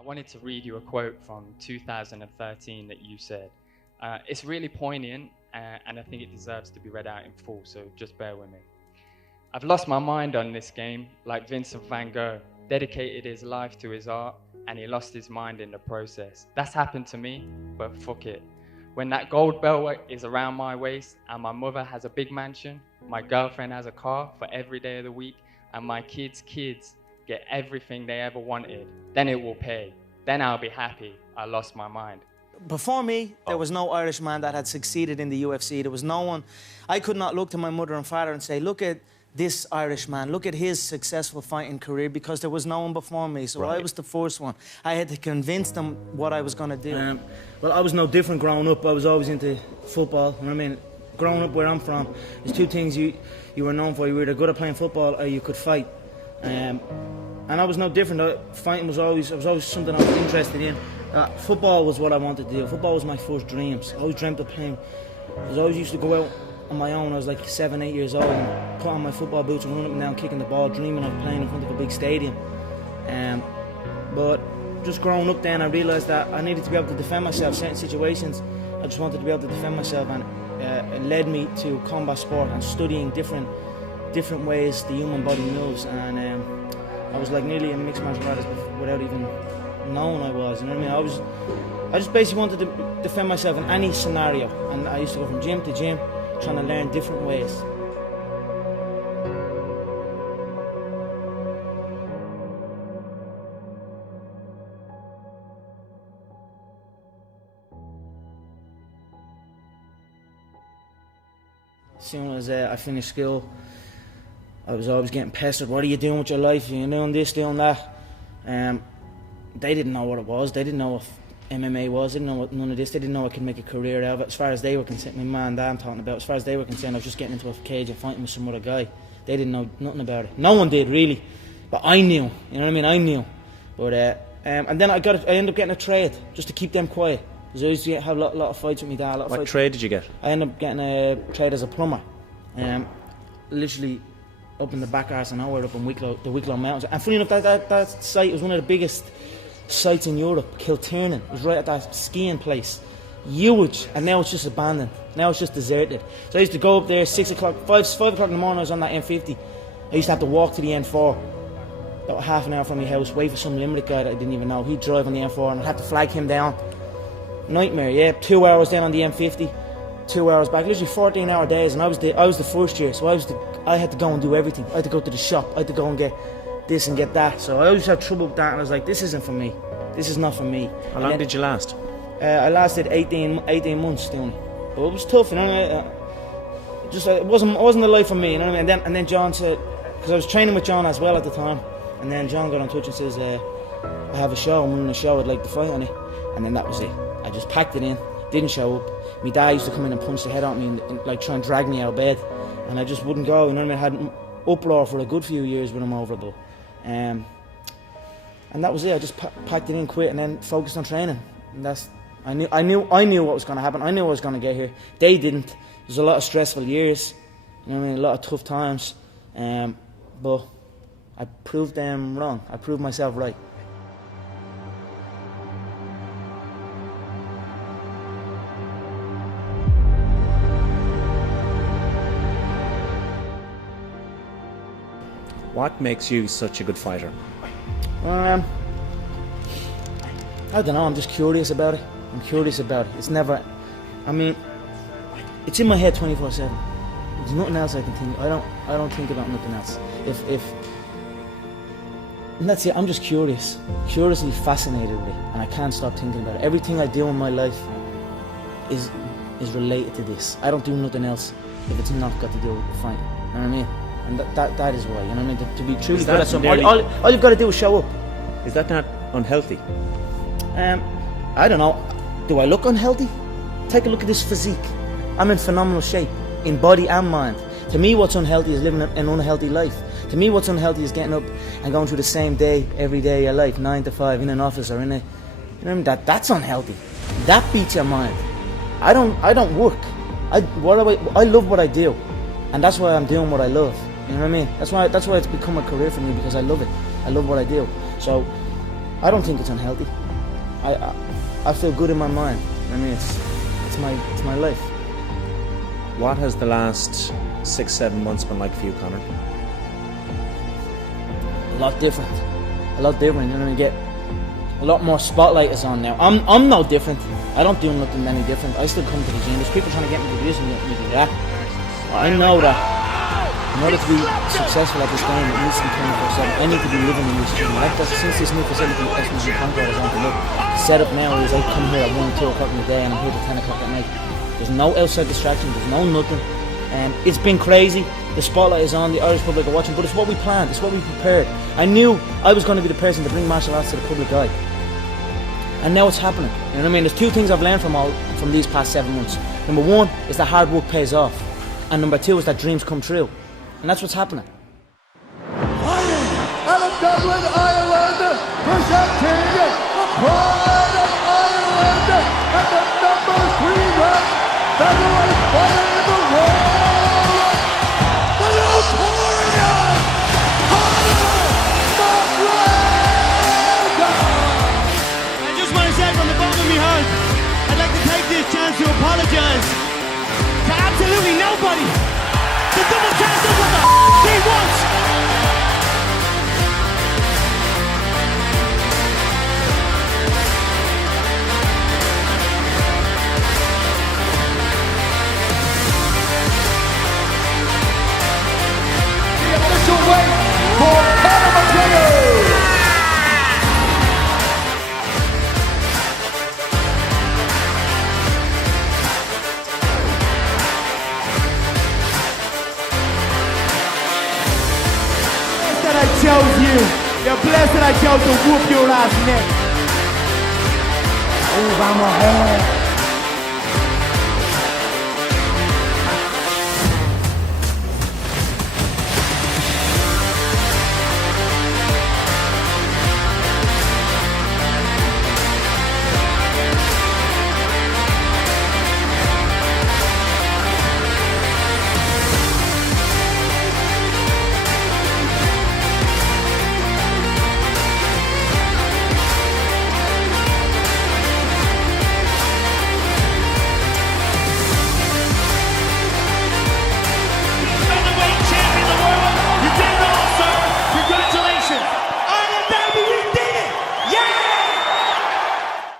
I wanted to read you a quote from 2013 that you said. It's really poignant and I think it deserves to be read out in full, so just bear with me. I've lost my mind on this game, like Vincent van Gogh, dedicated his life to his art and he lost his mind in the process. That's happened to me, but fuck it. When that gold belt is around my waist and my mother has a big mansion, my girlfriend has a car for every day of the week, and my kids' kids get everything they ever wanted, then it will pay. Then I'll be happy I lost my mind. Before me, there was no Irish man that had succeeded in the UFC. There was no one. I could not look to my mother and father and say, look at this Irish man, look at his successful fighting career, because there was no one before me. So I was the first one. I had to convince them what I was going to do. Well, I was no different growing up. I was always into football. You know what I mean? Growing up where I'm from, there's two things you were known for. You were either good at playing football or you could fight. And I was no different. Fighting was always something I was interested in. Football was what I wanted to do. Football was my first dreams. I always dreamt of playing. I always used to go out on my own. I was like 7, 8 years old and put on my football boots and run up and down kicking the ball, dreaming of playing in front of a big stadium. But just growing up then, I realised that I needed to be able to defend myself. Certain situations, I just wanted to be able to defend myself, and it led me to combat sport and studying different ways the human body moves. And I was like nearly a mixed martial artist without even knowing I was. You know what I mean? I just basically wanted to defend myself in any scenario, and I used to go from gym to gym, trying to learn different ways. As soon as I finished school, I was always getting pestered. What are you doing with your life? You're doing this, doing that. They didn't know what it was. They didn't know what MMA was. They didn't know what none of this. They didn't know I could make a career out of it. As far as they were concerned, my man and dad I'm talking about, as far as they were concerned, I was just getting into a cage and fighting with some other guy. They didn't know nothing about it. No one did, really. But I knew. You know what I mean? I knew. But and then I ended up getting a trade just to keep them quiet. Because I used to have a lot of fights with my dad. What trade did you get? I ended up getting a trade as a plumber. Literally up in the back arse of nowhere, up in the Wicklow Mountains. And funny enough, that site was one of the biggest sites in Europe. Kilternan. It was right at that skiing place. Huge. And now it's just abandoned. Now it's just deserted. So I used to go up there 6 o'clock, 5 o'clock in the morning. I was on that M50. I used to have to walk to the N4. About half an hour from my house, wait for some Limerick guy that I didn't even know. He'd drive on the M4 and I'd have to flag him down. Nightmare, yeah. 2 hours down on the M50, 2 hours back. Literally 14-hour days, and I was the first year, so I had to go and do everything. I had to go to the shop. I had to go and get this and get that. So I always had trouble with that, and I was like, this isn't for me. This is not for me. How long did you last? I lasted 18 months doing it. But it was tough, you know. It wasn't the life for me, you know what I mean. And then John said, because I was training with John as well at the time, and then John got in touch and says, I have a show. I'm running a show. I'd like to fight on it. And then that was it. I just packed it in, didn't show up. My dad used to come in and punch the head out of me and like try and drag me out of bed, and I just wouldn't go. You know what I mean? I had an uproar for a good few years with him over it, and that was it. I just packed it in, quit, and then focused on training. And I knew what was going to happen. I knew I was going to get here. They didn't. There's a lot of stressful years. You know what I mean? A lot of tough times, but I proved them wrong. I proved myself right. What makes you such a good fighter? I don't know, I'm just curious about it. It's never, I mean, it's in my head 24/7. There's nothing else I can think. I don't think about nothing else. And that's it. I'm just curiously fascinated with it, and I can't stop thinking about it. Everything I do in my life is related to this. I don't do nothing else if it's not got to do with fighting. You know what I mean? And that is why, you know what I mean? To be truly good at something, all you've got to do is show up. Is that not unhealthy? I don't know. Do I look unhealthy? Take a look at this physique. I'm in phenomenal shape, in body and mind. To me, what's unhealthy is living an unhealthy life. To me, what's unhealthy is getting up and going through the same day every day of your life, 9 to 5, in an office or in a, you know what I mean? That's unhealthy. That beats your mind. I don't work. I love what I do, and that's why I'm doing what I love. You know what I mean? That's why it's become a career for me, because I love it. I love what I do. So I don't think it's unhealthy. I feel good in my mind. I mean, it's my life. What has the last 6-7 months been like for you, Conor? A lot different. You know what I mean? Get a lot more spotlight is on now. I'm no different. I don't do nothing any different. I still come to the gym. There's people trying to get me to do this and me to do that. I know that in order to be successful at this game, it needs to be 24/7. I need to be living in this gym. Since this new facility in Concord is on the look, set up now is I come here at 1 and 2 o'clock in the day and I'm here till 10 o'clock at night. There's no outside distraction, there's no nothing. It's been crazy. The spotlight is on, the Irish public are watching, but it's what we planned, it's what we prepared. I knew I was going to be the person to bring martial arts to the public eye. And now it's happening. You know what I mean? There's two things I've learned from these past 7 months. Number one is that hard work pays off. And number two is that dreams come true. And that's what's happening. Fighting out of Dublin, Ireland, presenting the pride of Ireland and the #3 ranked featherweight fighter in the world, the notorious Conor McGregor! I just want to say from the bottom of my heart, I'd like to take this chance to apologise to absolutely nobody. The double champ does what the he wants. The official weight for Conor McGregor! That I chose you. You're blessed that I chose to whoop your ass neck. Oh, vamos a ver.